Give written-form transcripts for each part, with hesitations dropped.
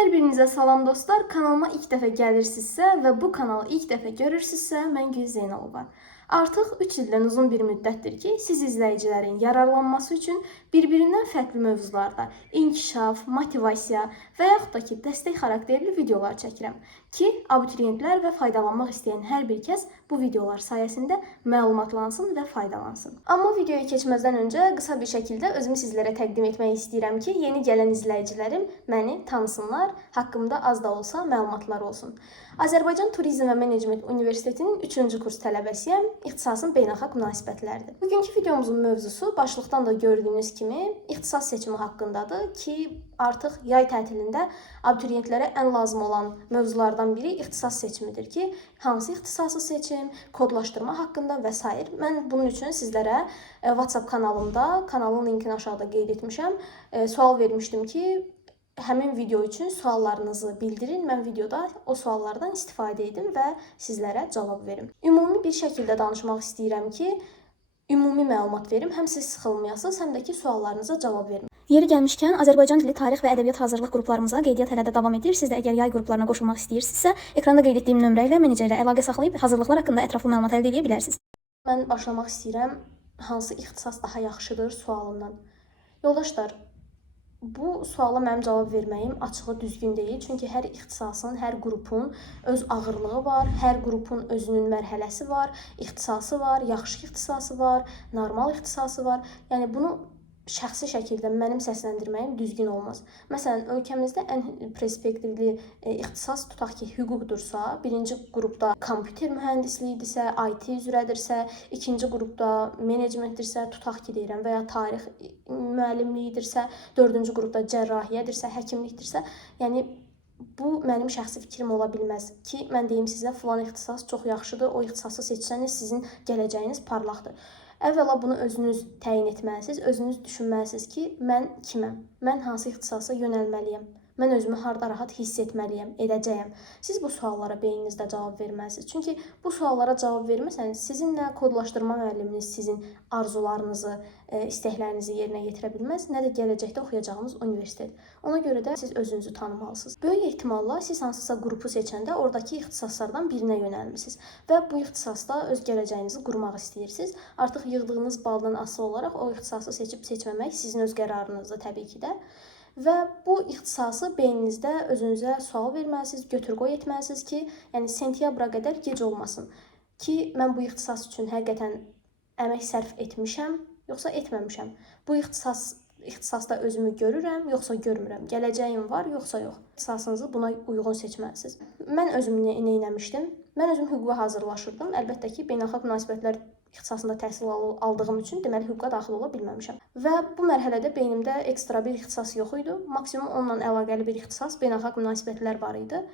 Hər birinizə salam dostlar. Kanalıma ilk dəfə gəlirsinizsə və bu kanalı ilk dəfə görürsünüzsə, mən Gül Zeynalova. Artıq 3 ildən uzun bir müddətdir ki, siz izləyicilərin yararlanması üçün bir-birindən fərqli mövzularda inkişaf, motivasiya və yaxud da ki, dəstək xarakterli videolar çəkirəm ki, abituriyentlər və faydalanmaq istəyən hər bir kəs bu videolar sayəsində məlumatlansın və faydalansın. Amma videoya keçməzdən öncə qısa bir şəkildə özümü sizlərə təqdim etmək istəyirəm ki, yeni gələn izləyicilərim məni tanısınlar, haqqımda az da olsa məlumatlar olsun. Azərbaycan Turizm və Menecment Universitetinin 3-cü kurs tələbəsiyəm. İxtisasım beynəlxalq münasibətlərdir. Bugünkü videomuzun mövzusu başlıqdan da gördüyünüz kimi ixtisas seçimi haqqındadır ki, artıq yay tətilində abituriyentlərə ən lazım olan mövzulardan biri ixtisas seçimidir ki, hansı ixtisası seçim, kodlaşdırma haqqında və s. Mən bunun üçün sizlərə WhatsApp kanalımda, kanalın linkini aşağıda qeyd etmişəm, sual vermişdim ki, həmin video üçün suallarınızı bildirin. Mən videoda o suallardan istifadə edim və sizlərə cavab verim. Ümumi bir şəkildə danışmaq istəyirəm ki, ümumi məlumat verim. Həm siz sıxılmayasınız, həm də ki, suallarınıza cavab verim. Yeri gəlmişkən, Azərbaycan dili, tarix və ədəbiyyat hazırlıq qruplarımıza qeydiyyat hələ də davam edir. Siz də əgər yay qruplarına qoşulmaq istəyirsinizsə, ekranda qeyd etdiyim nömrə ilə menecerlə əlaqə saxlayıb hazırlıqlar haqqında ətraflı məlumat əldə edə bilərsiniz. Mən başlamaq istəyirəm hansı ixtisas daha yaxşıdır sualından. Yoldaşlar, bu suala mənim cavab verməyim açığı düzgün deyil. Çünki hər ixtisasın, hər qrupun öz ağırlığı var, hər qrupun özünün mərhələsi var, ixtisası var, yaxşı ixtisası var, normal ixtisası var. Yəni bunu şəxsi şəkildə mənim səsləndirməyim düzgün olmaz. Məsələn, ölkəmizdə ən perspektivli ixtisas tutaq ki, hüquqdursa, birinci qrupda kompüter mühəndisliyidirsə, IT üzrədirsə, ikinci qrupda menecmentdirsə, tutaq ki, deyirəm, və ya tarix müəllimliyidirsə, dördüncü qrupda cərrahiyyədirsə, həkimlikdirsə, yəni bu mənim şəxsi fikrim ola bilməz ki, mən deyim sizə filan ixtisas çox yaxşıdır, o ixtisası seçsəniz sizin gələcəyiniz parlaqdır. Əvvəla bunu özünüz təyin etməlisiniz, özünüz düşünməlisiniz ki, mən kiməm, mən hansı ixtisasa yönəlməliyəm, mən özümü harda rahat hiss etməliyəm, edəcəyəm. Siz bu suallara beyninizdə cavab verməlisiniz. Çünki bu suallara cavab verməsəniz, sizin nə kodlaşdırma müəlliminiz sizin arzularınızı, istəklərinizi yerinə yetirə bilməz, nə də gələcəkdə oxuyacağınız universitet. Ona görə də siz özünüzü tanımalısınız. Böyük ehtimalla siz hansısa qrupu seçəndə oradakı ixtisaslardan birinə yönəlmisiniz və bu ixtisasda öz gələcəyinizi qurmaq istəyirsiniz. Artıq yığdığınız baldan asılı olaraq o ixtisası seçib seçməmək sizin öz qərarınızdır təbii ki də. Və bu ixtisası beyninizdə özünüzə sual verməlisiniz, götür-qoy etməlisiniz ki, yəni sentyabra qədər gec olmasın ki, mən bu ixtisas üçün həqiqətən əmək sərf etmişəm, yoxsa etməmişəm. Bu ixtisasda özümü görürəm, yoxsa görmürəm. Gələcəyim var, yoxsa yox. İxtisasınızı buna uyğun seçməlisiniz. Mən özüm nə etmişdim? Mən özüm hüquqa hazırlaşırdım. Əlbəttə ki, beynəlxalq münasibətlər ixtisasında təhsil aldığım üçün deməli hüquqa daxil ola bilməmişəm. Və bu mərhələdə beynimdə ekstra bir ixtisas yox idi. Maksimum onunla əlaqəli bir ixtisas beynəlxalq münasibətlər var idi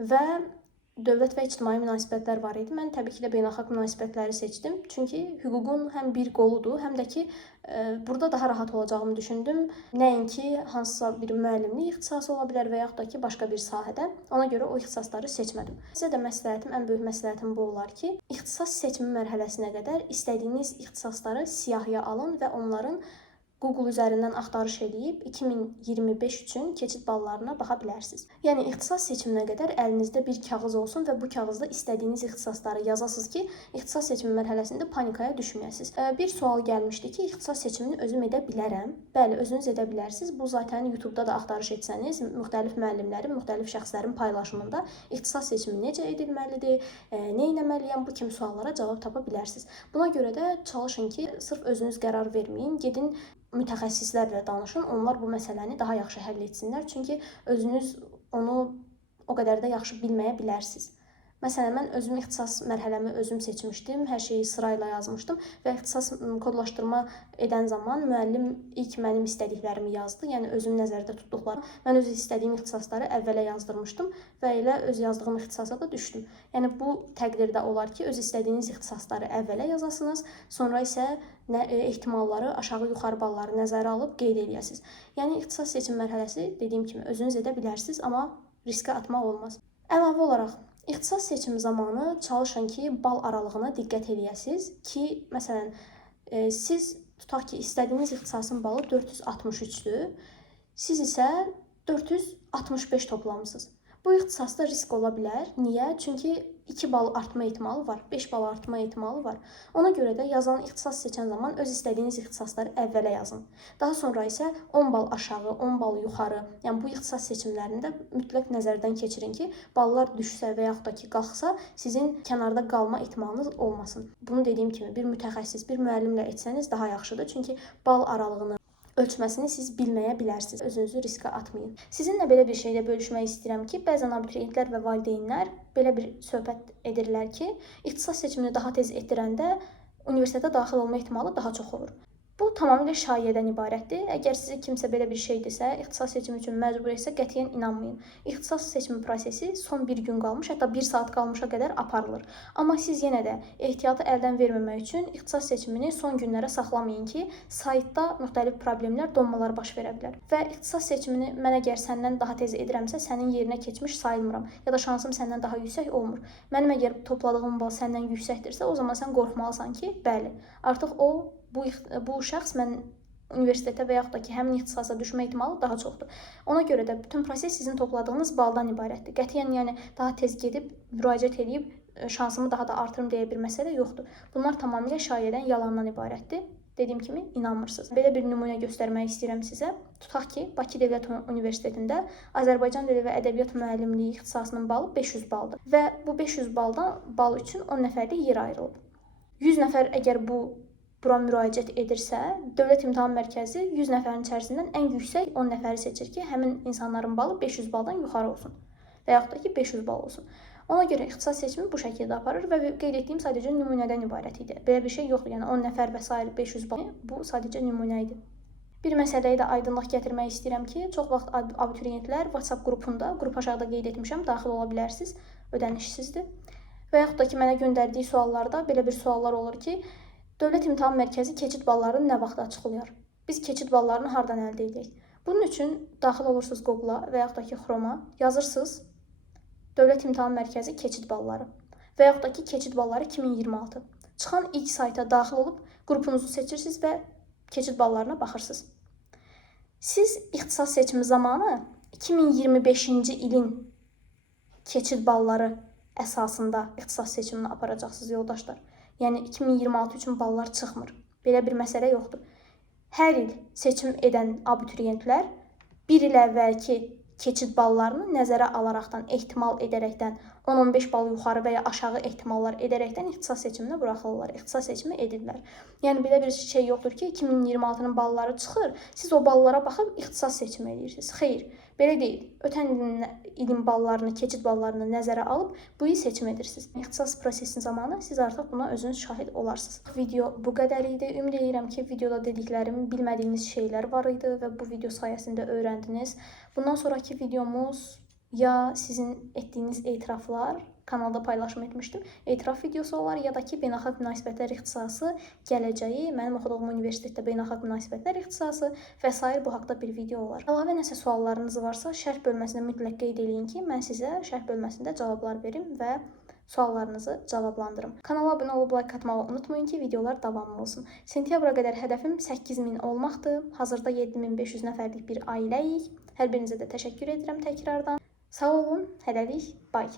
və dövlət və ictimai münasibətlər var idi. Mən təbii ki də beynəlxalq münasibətləri seçdim. Çünki hüququn həm bir qoludur, həm də ki burada daha rahat olacağımı düşündüm. Nəinki hansısa bir müəllimlik ixtisası ola bilər və yaxud da ki başqa bir sahədə. Ona görə o ixtisasları seçmədim. Sizə də məsləhətim, ən böyük məsləhətim bu olar ki, ixtisas seçimi mərhələsinə qədər istədiyiniz ixtisasları siyahıya alın və onların Google üzərindən axtarış edib 2025 üçün keçid ballarına baxa bilərsiniz. Yəni ixtisas seçiminə qədər əlinizdə bir kağız olsun və bu kağızda istədiyiniz ixtisasları yazasınız ki, ixtisas seçimi mərhələsində panikaya düşməyəsiniz. Bir sual gəlmişdi ki, ixtisas seçimini özüm edə bilərəm. Bəli, özünüz edə bilərsiniz. Bu zaten YouTube-da da axtarış etsəniz, müxtəlif müəllimlərin, müxtəlif şəxslərin paylaşımında ixtisas seçimi necə edilməlidir, nə etməliyəm, bu kimi suallara cavab tapa bilərsiniz. Buna görə də çalışın ki, sırf özünüz qərar verməyin, gedin mütəxəssislərlə danışın, onlar bu məsələni daha yaxşı həll etsinlər. Çünki özünüz onu o qədər də yaxşı bilməyə bilərsiniz. Məsələn, mən özüm ixtisas mərhələmi özüm seçmişdim, hər şeyi sırayla yazmışdım və ixtisas kodlaşdırma edən zaman müəllim ilk mənim istədiklərimi yazdı, yəni özüm nəzərdə tutduqlarım. Mən öz istədiyim ixtisasları əvvələ yazdırmışdım və elə öz yazdığım ixtisasa da düşdüm. Yəni bu təqdirdə olar ki, öz istədiyiniz ixtisasları əvvələ yazasınız, sonra isə ehtimalları, aşağı-yuxarı balları nəzərə alıb qeyd edəsiniz. Yəni ixtisas seçim mərhələsi dediyim kimi özünüz edə bilərsiniz, amma riskə atmaq olmaz. Əlavə olaraq İxtisas seçimi zamanı çalışın ki, bal aralığına diqqət edəsiniz ki, məsələn, siz tutaq ki, istədiyiniz ixtisasın balı 463-dür. Siz isə 465 toplamısınız. Bu ixtisasda risk ola bilər. Niyə? Çünki 2 bal artma ehtimalı var, 5 bal artma ehtimalı var. Ona görə də yazılan ixtisas seçən zaman öz istədiyiniz ixtisasları əvvələ yazın. Daha sonra isə 10 bal aşağı, 10 bal yuxarı, yəni bu ixtisas seçimlərində mütləq nəzərdən keçirin ki, ballar düşsə və yaxud da ki, qalxsa, sizin kənarda qalma ehtimalınız olmasın. Bunu dediyim kimi bir mütəxəssis, bir müəllimlə etsəniz daha yaxşıdır. Çünki bal aralığını ölçməsini siz bilməyə bilərsiniz. Özünüzü riskə atmayın. Sizinlə belə bir şeydə bölüşmək istəyirəm ki, bəzən abituriyentlər və valideynlər belə bir söhbət edirlər ki, ixtisas seçimini daha tez etdirəndə universitetə daxil olma ehtimalı daha çox olur. Bu tamamilə şayiədən ibarətdir. Əgər sizə kimsə belə bir şey desə, ixtisas seçimi üçün məcbur etsə, qətiyyən inanmayın. İxtisas seçimi prosesi son bir gün qalmış, hətta 1 saat qalmışa qədər aparılır. Amma siz yenə də ehtiyatı əldən verməmək üçün ixtisas seçimini son günlərə saxlamayın ki, saytda müxtəlif problemlər, donmalar baş verə bilər. Və ixtisas seçimini mən əgər səndən daha tez edirəmsə, sənin yerinə keçmiş sayılmıram ya da şansım səndən daha yüksək olmur. Mənim əgər topladığım bal səndən yüksəkdirsə, o zaman sən qorxmalısan ki, bəli, artıq bu şəxs mən universitetə və yaxud da ki, həmin ixtisasa düşmə ehtimalı daha çoxdur. Ona görə də bütün proses sizin topladığınız baldan ibarətdir. Qətiyyən yəni daha tez gedib müraciət edib şansımı daha da artırım deyə bir məsələ yoxdur. Bunlar tamamilə şayiədən, yalandan ibarətdir. Dediyim kimi inanmırsınız. Belə bir nümunə göstərmək istəyirəm sizə. Tutaq ki, Bakı Dövlət Universitetində Azərbaycan dili və ədəbiyyat müəllimliyi ixtisasının balı 500 baldır və bu 500 bal üçün 10 nəfərlik yer ayrılıb. 100 nəfər əgər bura müraciət edirsə, Dövlət İmtahan Mərkəzi 100 nəfərin içərisindən ən yüksək 10 nəfəri seçir ki, həmin insanların balı 500 baldan yuxarı olsun və yaxud da ki, 500 bal olsun. Ona görə ixtisas seçimi bu şəkildə aparır və qeyd etdiyim sadəcə nümunədən ibarət idi. Belə bir şey yoxdur, yəni 10 nəfər və s. 500 bal, bu sadəcə nümunə idi. Bir məsələyə də aydınlıq gətirmək istəyirəm ki, çox vaxt abituriyentlər WhatsApp qrupunda, qrup aşağıda qeyd etmişəm, daxil ola bilərsiniz, ödənişsizdir. Və yaxud da ki, mənə göndərdiyi suallarda belə bir suallar olur ki, Dövlət İmtahan Mərkəzi keçid ballarını nə vaxt açıqlayır? Biz keçid ballarını hardan əldə edək? Bunun üçün daxil olursunuz Google-a və yaxud da ki, Chrome-a, yazırsınız Dövlət İmtahan Mərkəzi keçid balları və yaxud da ki, keçid balları 2026. Çıxan ilk sayta daxil olub qrupunuzu seçirsiniz və keçid ballarına baxırsınız. Siz ixtisas seçimi zamanı 2025-ci ilin keçid balları əsasında ixtisas seçimini aparacaqsınız, yoldaşlar. Yəni 2026 üçün ballar çıxmır. Belə bir məsələ yoxdur. Hər il seçim edən abituriyentlər bir il əvvəlki keçid ballarını nəzərə alaraqdan, ehtimal edərəkdən 10-15 bal yuxarı və ya aşağı ehtimallar edərəkdən ixtisas seçiminə buraxılırlar, ixtisas seçimi edirlər. Yəni belə bir şey yoxdur ki, 2026-nın balları çıxır, siz o ballara baxıb ixtisas seçimi edirsiniz. Xeyr, belə deyil. Ötən ilin ballarını, keçid ballarını nəzərə alıb bu il seçim edirsiniz. İxtisas prosesinin zamanı siz artıq buna özünüz şahid olarsınız. Video bu qədər idi. Ümid edirəm ki, videoda dediklərim, bilmədiyiniz şeylər var idi və bu video sayəsində öyrəndiniz. Bundan sonraki videomuz ya sizin etdiyiniz etiraflar, kanalda paylaşım etmişdim, etiraf videosu olar ya da ki, beynəlxalq münasibətlər ixtisası gələcəyi, mənim oxuduğum universitetdə beynəlxalq münasibətlər ixtisası və s. bu haqda bir video olar. Əlavə nəsə suallarınız varsa, şərh bölməsində mütləq qeyd eləyin ki, mən sizə şərh bölməsində cavablar verim və suallarınızı cavablandırım. Kanala abunə olub like atmağı unutmayın ki, videolar davamlı olsun. Sentyabra qədər hədəfim 8000 olmaqdır. Hazırda 7500 nəfərlik bir ailəyik. Hər birinizə də təşəkkür edirəm təkrardan. Sağ olun, hələlik, bay.